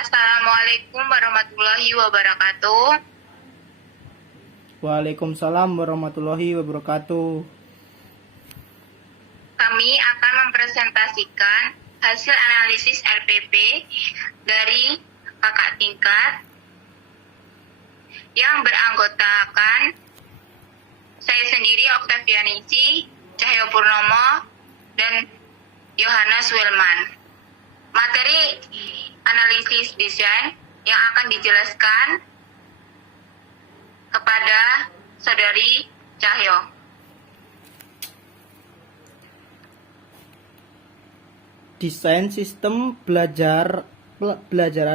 Assalamualaikum warahmatullahi wabarakatuh. Waalaikumsalam warahmatullahi wabarakatuh. Kami akan mempresentasikan hasil analisis RPP dari kakak tingkat yang beranggotakan saya sendiri Oktavianisi Cahyo Purnomo dan Yohanes Wilman. Materi analisis desain yang akan dijelaskan kepada Saudari Cahyo. Desain sistem pelajaran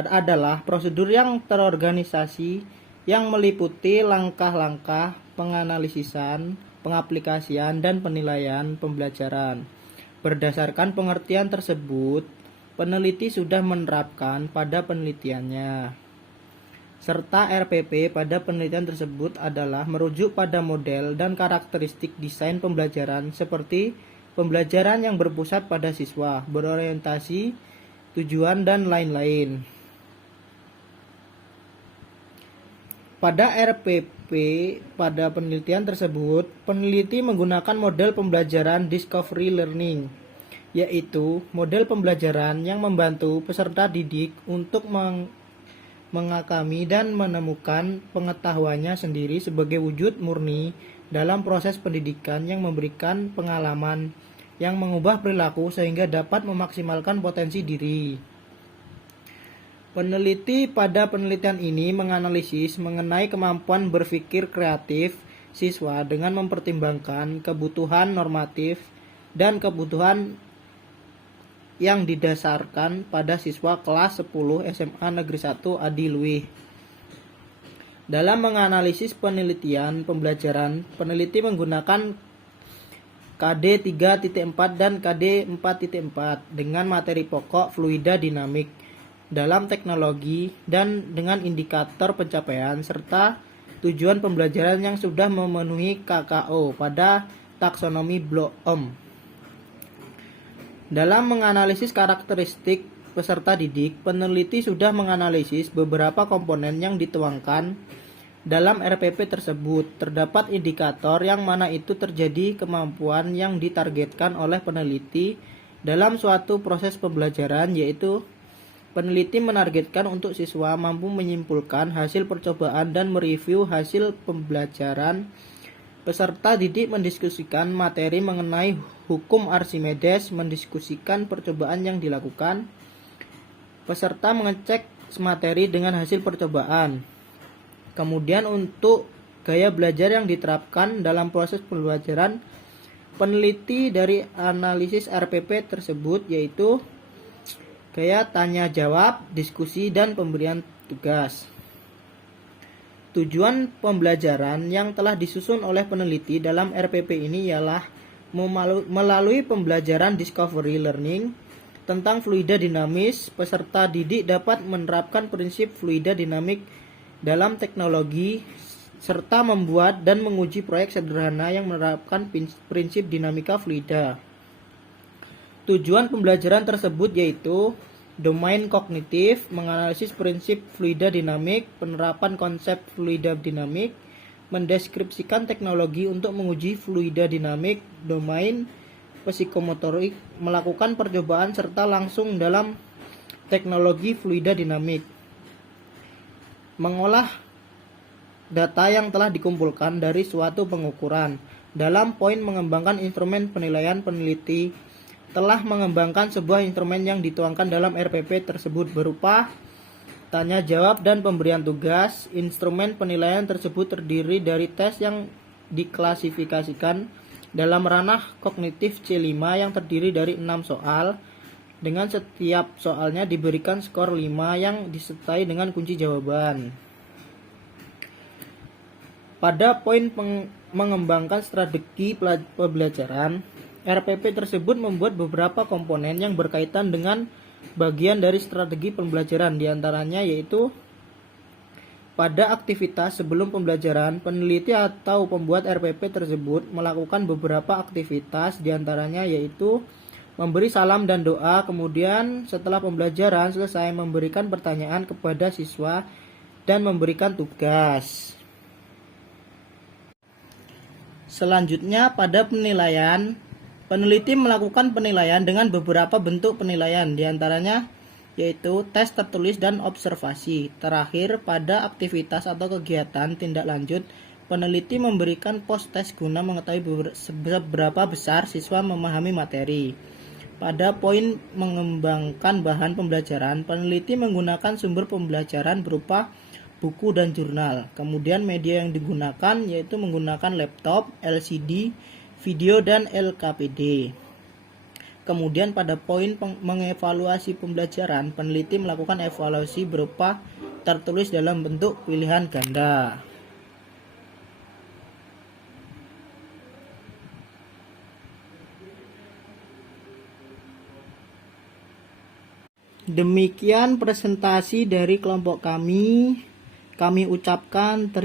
adalah prosedur yang terorganisasi yang meliputi langkah-langkah penganalisisan, pengaplikasian, dan penilaian pembelajaran. Berdasarkan pengertian tersebut, peneliti sudah menerapkan pada penelitiannya. Serta RPP pada penelitian tersebut adalah merujuk pada model dan karakteristik desain pembelajaran seperti pembelajaran yang berpusat pada siswa, berorientasi, tujuan, dan lain-lain. Pada RPP pada penelitian tersebut, peneliti menggunakan model pembelajaran Discovery Learning, yaitu model pembelajaran yang membantu peserta didik untuk mengakami dan menemukan pengetahuannya sendiri sebagai wujud murni dalam proses pendidikan yang memberikan pengalaman yang mengubah perilaku sehingga dapat memaksimalkan potensi diri. Peneliti pada penelitian ini menganalisis mengenai kemampuan berpikir kreatif siswa dengan mempertimbangkan kebutuhan normatif dan kebutuhan yang didasarkan pada siswa kelas 10 SMA Negeri 1 Adiluih. Dalam menganalisis penelitian pembelajaran, peneliti menggunakan KD 3.4 dan KD 4.4 dengan materi pokok fluida dinamik dalam teknologi dan dengan indikator pencapaian serta tujuan pembelajaran yang sudah memenuhi KKO pada taksonomi Bloom. Dalam menganalisis karakteristik peserta didik, peneliti sudah menganalisis beberapa komponen yang dituangkan dalam RPP tersebut. Terdapat indikator yang mana itu terjadi kemampuan yang ditargetkan oleh peneliti dalam suatu proses pembelajaran, yaitu peneliti menargetkan untuk siswa mampu menyimpulkan hasil percobaan dan mereview hasil pembelajaran. Peserta didik mendiskusikan materi mengenai hukum Archimedes, mendiskusikan percobaan yang dilakukan. Peserta mengecek materi dengan hasil percobaan. Kemudian untuk gaya belajar yang diterapkan dalam proses pembelajaran, peneliti dari analisis RPP tersebut yaitu gaya tanya jawab, diskusi, dan pemberian tugas. Tujuan pembelajaran yang telah disusun oleh peneliti dalam RPP ini ialah melalui pembelajaran Discovery Learning tentang fluida dinamis, peserta didik dapat menerapkan prinsip fluida dinamik dalam teknologi serta membuat dan menguji proyek sederhana yang menerapkan prinsip dinamika fluida. Tujuan pembelajaran tersebut yaitu domain kognitif, menganalisis prinsip fluida dinamik, penerapan konsep fluida dinamik, mendeskripsikan teknologi untuk menguji fluida dinamik, domain psikomotorik, melakukan percobaan serta langsung dalam teknologi fluida dinamik, mengolah data yang telah dikumpulkan dari suatu pengukuran. Dalam poin mengembangkan instrumen penilaian, peneliti telah mengembangkan sebuah instrumen yang dituangkan dalam RPP tersebut berupa tanya jawab dan pemberian tugas. Instrumen penilaian tersebut terdiri dari tes yang diklasifikasikan dalam ranah kognitif C5 yang terdiri dari 6 soal. Dengan setiap soalnya diberikan skor 5 yang disertai dengan kunci jawaban. Pada poin mengembangkan strategi pembelajaran, RPP tersebut membuat beberapa komponen yang berkaitan dengan bagian dari strategi pembelajaran, diantaranya yaitu pada aktivitas sebelum pembelajaran, peneliti atau pembuat RPP tersebut melakukan beberapa aktivitas, diantaranya yaitu memberi salam dan doa, kemudian setelah pembelajaran selesai memberikan pertanyaan kepada siswa dan memberikan tugas. Selanjutnya pada penilaian, peneliti melakukan penilaian dengan beberapa bentuk penilaian, diantaranya yaitu tes tertulis dan observasi. Terakhir, pada aktivitas atau kegiatan tindak lanjut, peneliti memberikan post-tes guna mengetahui seberapa besar siswa memahami materi. Pada poin mengembangkan bahan pembelajaran, peneliti menggunakan sumber pembelajaran berupa buku dan jurnal. Kemudian media yang digunakan yaitu menggunakan laptop, LCD, video, dan LKPD. Kemudian pada poin mengevaluasi pembelajaran, peneliti melakukan evaluasi berupa tertulis dalam bentuk pilihan ganda. Demikian presentasi dari kelompok kami. Kami ucapkan